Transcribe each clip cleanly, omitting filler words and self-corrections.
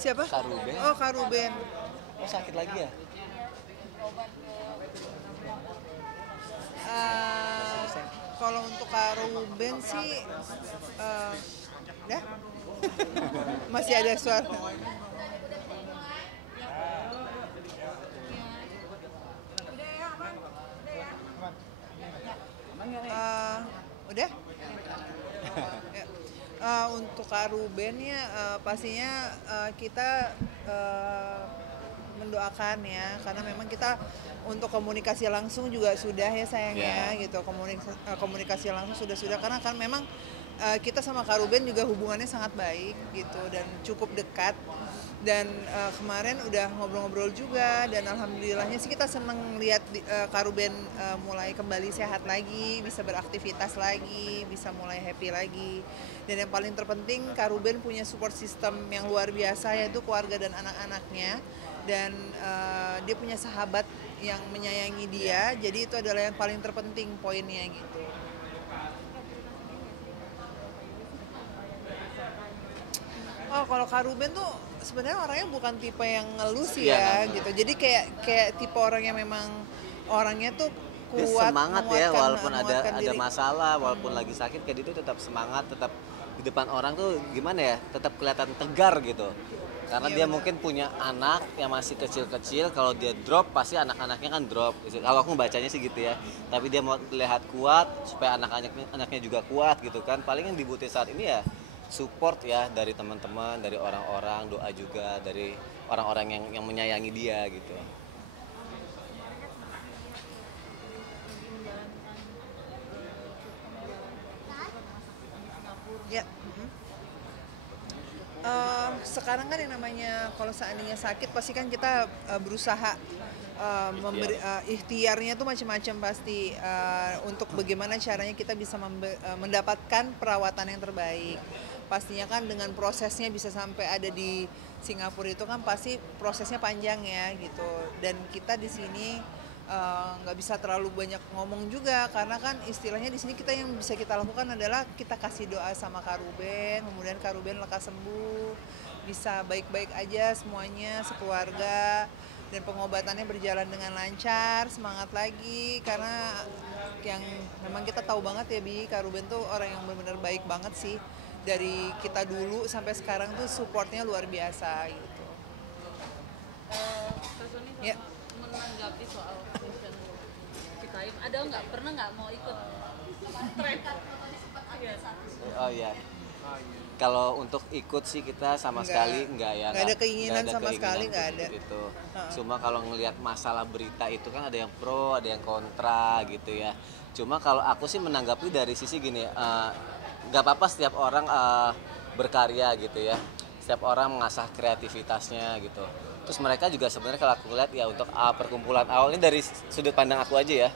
Siapa? Kak Ruben. Oh, Kak Ruben. Oh, sakit lagi ya? Eh, Kalau untuk Kak Ruben sih, eh, udah masih ada suara. Eh, udah? Ya. Untuk Kak Ruben ya pastinya kita eh, mendoakan ya, karena memang kita untuk komunikasi langsung juga sudah ya sayangnya gitu, komunikasi langsung sudah karena kan memang kita sama Kak Ruben juga hubungannya sangat baik gitu dan cukup dekat. Dan kemarin udah ngobrol-ngobrol juga, dan alhamdulillahnya sih kita seneng lihat Kak Ruben mulai kembali sehat lagi, bisa beraktivitas lagi, bisa mulai happy lagi. Dan yang paling terpenting Kak Ruben punya support system yang luar biasa, yaitu keluarga dan anak-anaknya. Dan dia punya sahabat yang menyayangi dia, jadi itu adalah yang paling terpenting poinnya gitu. Oh, kalau Kak Ruben tuh sebenarnya orangnya bukan tipe yang ngeluh sih ya gitu. Jadi kayak tipe orang yang memang orangnya tuh Dia kuat, semangat ya, walaupun menguatkan ada diri. masalah, walaupun lagi sakit, kayak dia tuh tetap semangat, tetap di depan orang tuh gimana ya, tetap kelihatan tegar gitu. Karena Iya, dia benar. mungkin punya anak yang masih kecil-kecil, kalau dia drop pasti anak-anaknya kan drop. Kalau aku bacanya sih gitu ya. Tapi dia mau terlihat kuat supaya anak-anaknya juga kuat gitu kan. Paling yang dibutuhin saat ini ya support ya dari teman-teman, dari orang-orang, doa juga dari orang-orang yang menyayangi dia gitu. Ya. Sekarang kan yang namanya kalau seandainya sakit pasti kan kita berusaha ikhtiarnya tuh macam-macam pasti, untuk bagaimana caranya kita bisa mendapatkan perawatan yang terbaik. Pastinya kan dengan prosesnya bisa sampai ada di Singapura itu kan pasti prosesnya panjang ya gitu. Dan kita di sini nggak bisa terlalu banyak ngomong juga, karena kan istilahnya di sini kita yang bisa kita lakukan adalah kita kasih doa sama Kak Ruben, kemudian Kak Ruben lekas sembuh, bisa baik-baik aja semuanya sekeluarga, dan pengobatannya berjalan dengan lancar, semangat lagi. Karena yang memang kita tahu banget ya Bi, Kak Ruben tuh orang yang benar-benar baik banget sih, dari kita dulu sampai sekarang tuh supportnya luar biasa gitu. Kak Sony Ya. menanggapi soal fashion Citayam, ada nggak pernah nggak mau ikut tren? Iya. Oh iya. Kalau untuk ikut sih kita sama sekali enggak ya. Nggak ada keinginan nggak ada sama sekali, keinginan nggak untuk ada. ikut itu. Ha. Cuma kalau ngelihat masalah berita itu kan ada yang pro, ada yang kontra gitu ya. Cuma kalau aku sih menanggapi dari sisi gini, nggak apa-apa setiap orang berkarya gitu ya. Setiap orang mengasah kreativitasnya gitu. Terus mereka juga sebenarnya kalau aku lihat ya untuk perkumpulan awal ini dari sudut pandang aku aja ya.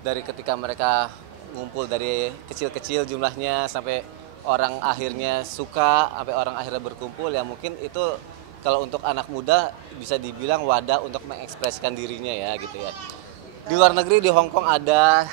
Dari ketika mereka ngumpul dari kecil-kecil jumlahnya sampai orang akhirnya suka, sampai orang akhirnya berkumpul, ya mungkin itu kalau untuk anak muda bisa dibilang wadah untuk mengekspresikan dirinya ya gitu ya. Di luar negeri, di Hong Kong ada,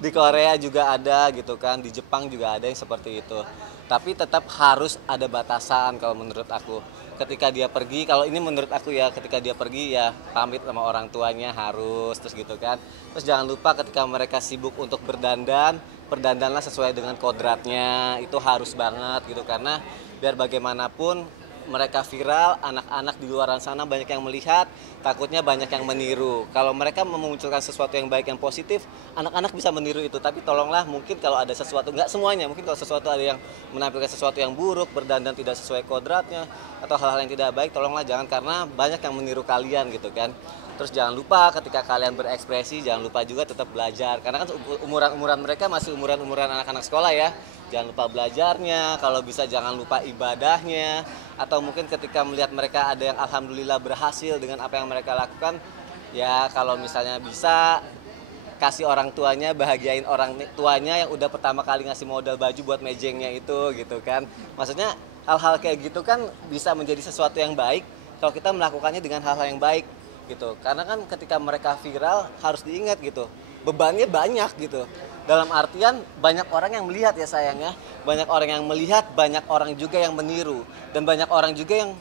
di Korea juga ada gitu kan, di Jepang juga ada yang seperti itu. Tapi tetap harus ada batasan kalau menurut aku. Ketika dia pergi, kalau ini menurut aku ya, ketika dia pergi ya pamit sama orang tuanya harus, terus gitu kan. Terus jangan lupa ketika mereka sibuk untuk berdandan, berdandanlah sesuai dengan kodratnya, itu harus banget gitu. Karena biar bagaimanapun mereka viral, anak-anak di luar sana banyak yang melihat, takutnya banyak yang meniru. Kalau mereka memunculkan sesuatu yang baik, yang positif, anak-anak bisa meniru itu. Tapi tolonglah mungkin kalau ada sesuatu, nggak semuanya, mungkin kalau sesuatu ada yang menampilkan sesuatu yang buruk, berdandan tidak sesuai kodratnya, atau hal-hal yang tidak baik, tolonglah jangan, karena banyak yang meniru kalian gitu kan. Terus jangan lupa ketika kalian berekspresi, jangan lupa juga tetap belajar. Karena kan umuran-umuran mereka masih umuran-umuran anak-anak sekolah ya. Jangan lupa belajarnya, kalau bisa jangan lupa ibadahnya. Atau mungkin ketika melihat mereka ada yang alhamdulillah berhasil dengan apa yang mereka lakukan, ya kalau misalnya bisa kasih orang tuanya, bahagiain orang tuanya yang udah pertama kali ngasih modal baju buat mejengnya itu gitu kan. Maksudnya hal-hal kayak gitu kan bisa menjadi sesuatu yang baik kalau kita melakukannya dengan hal-hal yang baik gitu. Karena kan ketika mereka viral harus diingat gitu, bebannya banyak gitu. Dalam artian banyak orang yang melihat ya sayangnya, banyak orang yang melihat, banyak orang juga yang meniru, dan banyak orang juga yang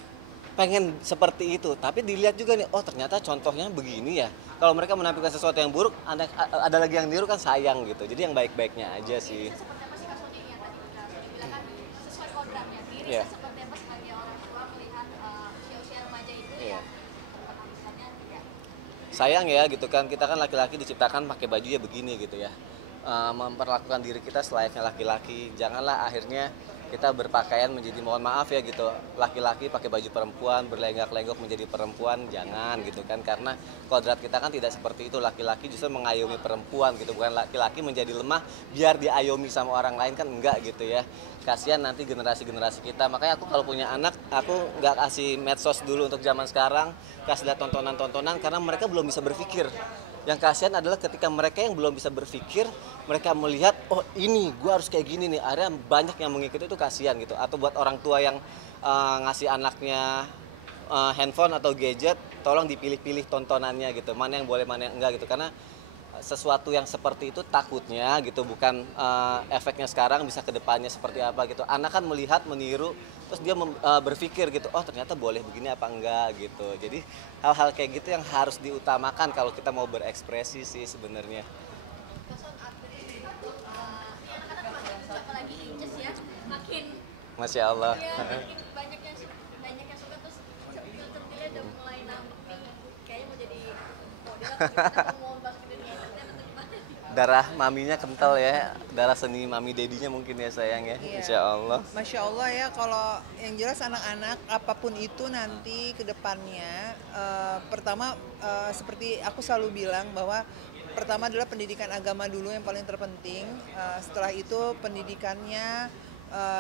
pengen seperti itu, tapi dilihat juga nih, oh ternyata contohnya begini ya. Kalau mereka menampilkan sesuatu yang buruk, ada lagi yang niru kan sayang gitu. Jadi yang baik-baiknya aja sih. Seperti apa sih Kak Sony yang tadi kita bilang sesuai kodratnya diri Iya. seperti apa sebagai orang tua melihat usia-usia remaja itu Iya. yang penampilannya tidak Sayang ya gitu kan, kita kan laki-laki diciptakan pakai baju ya begini gitu ya. Memperlakukan diri kita selayaknya laki-laki, janganlah akhirnya kita berpakaian menjadi, mohon maaf ya gitu, laki-laki pakai baju perempuan, berlenggak-lenggok menjadi perempuan, jangan gitu kan, karena kodrat kita kan tidak seperti itu. Laki-laki justru mengayomi perempuan gitu, bukan laki-laki menjadi lemah biar diayomi sama orang lain, kan enggak gitu ya. Kasihan nanti generasi-generasi kita. Makanya aku kalau punya anak, aku nggak kasih medsos dulu untuk zaman sekarang, kasih lihat tontonan-tontonan, karena mereka belum bisa berpikir. Yang kasihan adalah ketika mereka yang belum bisa berpikir, mereka melihat, oh ini gue harus kayak gini nih, akhirnya banyak yang mengikuti, itu kasihan gitu. Atau buat orang tua yang ngasih anaknya handphone atau gadget, tolong dipilih-pilih tontonannya gitu, mana yang boleh mana yang enggak gitu. Karena sesuatu yang seperti itu takutnya gitu, bukan efeknya sekarang, bisa ke depannya seperti apa gitu. Anak kan melihat, meniru, terus dia berpikir gitu, oh ternyata boleh begini apa enggak gitu. Jadi hal-hal kayak gitu yang harus diutamakan kalau kita mau berekspresi sih sebenarnya. kosong upgrade ini anak-anak apalagi inces ya makin Masya Allah. ya makin banyak yang suka terus filter-filternya udah mulai nambah nih kayaknya mau jadi model atau gimana mau masuk ke dunia entertain atau gimana Darah maminya kental ya, darah seni mami dedinya mungkin ya sayang ya, Iya. Insya Allah. Masya Allah ya, kalau yang jelas anak-anak apapun itu nanti ke depannya, pertama seperti aku selalu bilang bahwa pertama adalah pendidikan agama dulu yang paling terpenting, setelah itu pendidikannya,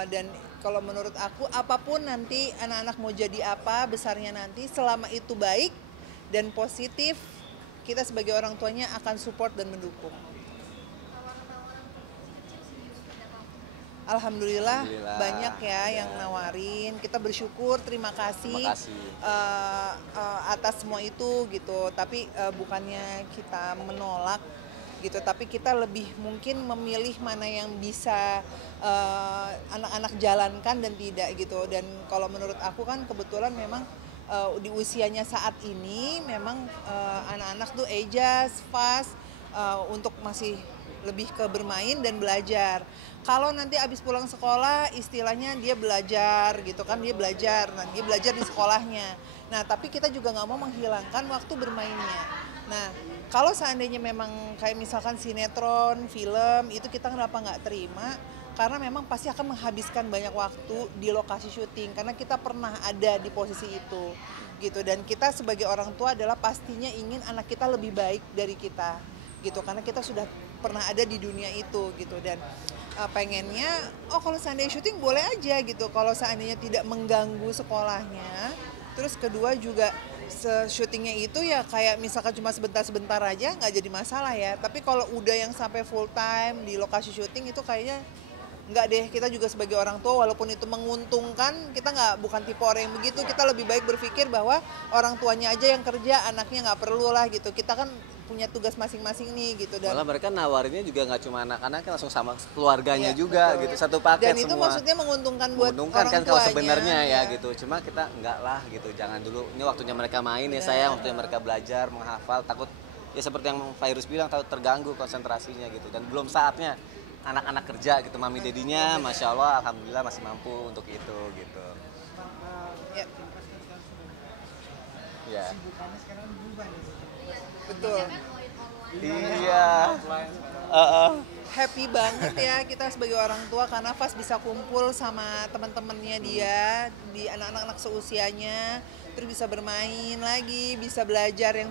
dan kalau menurut aku apapun nanti anak-anak mau jadi apa besarnya nanti, selama itu baik dan positif, kita sebagai orang tuanya akan support dan mendukung. Alhamdulillah, Alhamdulillah, banyak ya ya. yang nawarin. Kita bersyukur, terima kasih, Terima kasih. atas semua itu gitu. Tapi bukannya kita menolak gitu, tapi kita lebih mungkin memilih mana yang bisa anak-anak jalankan dan tidak gitu. Dan kalau menurut aku kan kebetulan memang di usianya saat ini memang anak-anak tuh adjust fast untuk masih lebih ke bermain dan belajar. Kalau nanti abis pulang sekolah istilahnya dia belajar gitu kan, dia belajar di sekolahnya. Nah tapi kita juga nggak mau menghilangkan waktu bermainnya. Nah kalau seandainya memang kayak misalkan sinetron, film itu kita kenapa nggak terima? Karena memang pasti akan menghabiskan banyak waktu di lokasi syuting karena kita pernah ada di posisi itu gitu. Dan kita sebagai orang tua adalah pastinya ingin anak kita lebih baik dari kita gitu, karena kita sudah pernah ada di dunia itu gitu. Dan pengennya kalau seandainya syuting boleh aja gitu, kalau seandainya tidak mengganggu sekolahnya. Terus kedua juga syutingnya itu ya kayak misalkan cuma sebentar-sebentar aja nggak jadi masalah ya, tapi kalau udah yang sampai full time di lokasi syuting itu kayaknya nggak deh. Kita juga sebagai orang tua walaupun itu menguntungkan, kita bukan tipe orang yang begitu. Kita lebih baik berpikir bahwa orang tuanya aja yang kerja, anaknya nggak perlu lah gitu. Kita kan punya tugas masing-masing nih gitu. Dan Malah mereka nawarinnya juga nggak cuma anak-anaknya, langsung sama keluarganya iya, juga betul. gitu, satu paket dan itu semua. maksudnya menguntungkan buat Menguntungkan orang kan kalau tuanya, sebenarnya ya iya. gitu. Cuma kita enggak lah gitu, jangan dulu. Ini waktunya mereka main ya Iya. sayang, waktunya mereka belajar, menghafal, takut ya seperti yang Virus bilang, takut terganggu konsentrasinya gitu. Dan belum saatnya anak-anak kerja gitu, mami dedinya Masya Allah Alhamdulillah masih mampu untuk itu gitu. Ya, Ya. betul. Iya. Happy banget ya kita sebagai orang tua karena Fas bisa kumpul sama teman-temannya dia di anak-anak seusianya, terus bisa bermain lagi, bisa belajar yang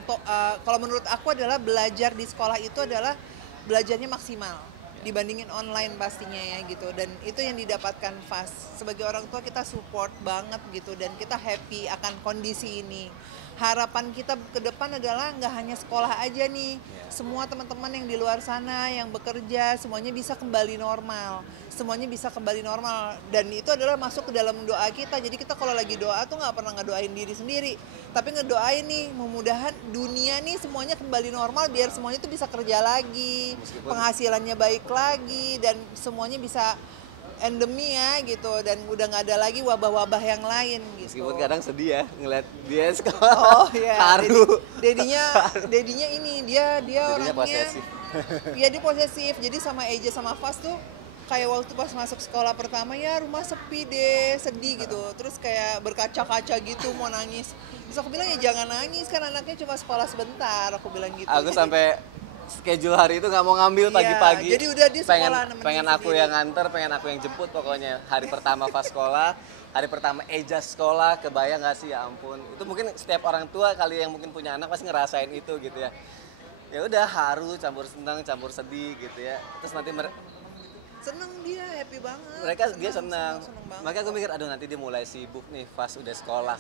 kalau menurut aku adalah belajar di sekolah itu adalah belajarnya maksimal dibandingin online pastinya ya gitu. Dan itu yang didapatkan Fas. Sebagai orang tua kita support banget gitu dan kita happy akan kondisi ini. Harapan kita ke depan adalah nggak hanya sekolah aja nih, semua teman-teman yang di luar sana yang bekerja semuanya bisa kembali normal, dan itu adalah masuk ke dalam doa kita. Jadi kita kalau lagi doa tuh nggak pernah ngedoain diri sendiri, tapi ngedoain nih mudah-mudahan dunia nih semuanya kembali normal biar semuanya tuh bisa kerja lagi, Meskipun- penghasilannya baik lagi dan semuanya bisa endemi ya gitu, dan udah nggak ada lagi wabah-wabah yang lain gitu. Meskipun kadang sedih ya ngeliat dia sekolah. Oh iya, Haru. dedinya ini dia Jadinya orangnya posesif. Iya, dia posesif. Jadi sama Eja sama Fas tuh kayak waktu pas masuk sekolah pertama ya rumah sepi deh, sedih gitu. Terus kayak berkaca-kaca gitu mau nangis. Terus aku bilang ya jangan nangis kan anaknya cuma sekolah sebentar, aku bilang gitu. Aku Jadi- sampai schedule hari itu nggak mau ngambil Iya, pagi-pagi. jadi udah di pengen sekolah nemenin pengen aku sendiri. yang nganter, pengen aku yang jemput pokoknya. Hari pertama pas sekolah, hari pertama Eja sekolah, kebayang nggak sih ya ampun. Itu mungkin setiap orang tua kali yang mungkin punya anak pasti ngerasain itu gitu ya. Ya udah haru, campur senang, campur sedih gitu ya. Terus nanti seneng dia, happy banget. dia senang. banget. Makanya aku mikir, aduh nanti dia mulai sibuk nih pas udah sekolah.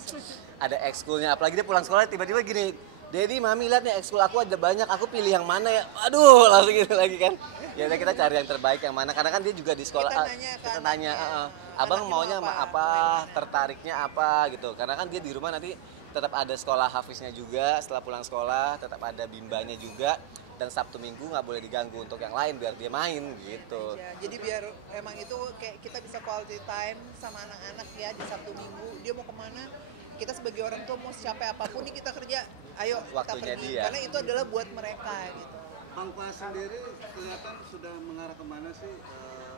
Ada ekskulnya, apalagi dia pulang sekolah tiba-tiba gini, Dedi, Mami lihat nih ekskul aku ada banyak, aku pilih yang mana ya? Aduh, langsung gitu lagi kan. Ya udah kita cari yang terbaik yang mana, karena kan dia juga di sekolah. Kita nanya ke Kita tanya, anaknya, abang anaknya maunya mau apa, tertariknya apa gitu. Karena kan dia di rumah nanti tetap ada sekolah hafiznya juga, setelah pulang sekolah tetap ada bimbanya juga. Dan Sabtu Minggu nggak boleh diganggu untuk yang lain biar dia main gitu. Ya, jadi biar emang itu kayak kita bisa quality time sama anak-anak ya di Sabtu Minggu. Dia mau kemana, kita sebagai orang tua mau capek apapun nih kita kerja, ayo Waktunya kita pergi. dia. Karena itu adalah buat mereka gitu. Bang Pas sendiri kelihatan sudah mengarah kemana sih?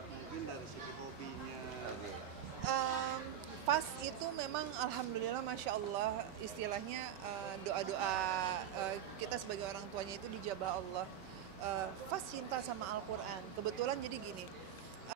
Mungkin dari segi hobinya. Pas itu memang alhamdulillah masya Allah istilahnya doa-doa kita sebagai orang tuanya itu dijabah Allah. Pas cinta sama Al-Quran. Kebetulan jadi gini,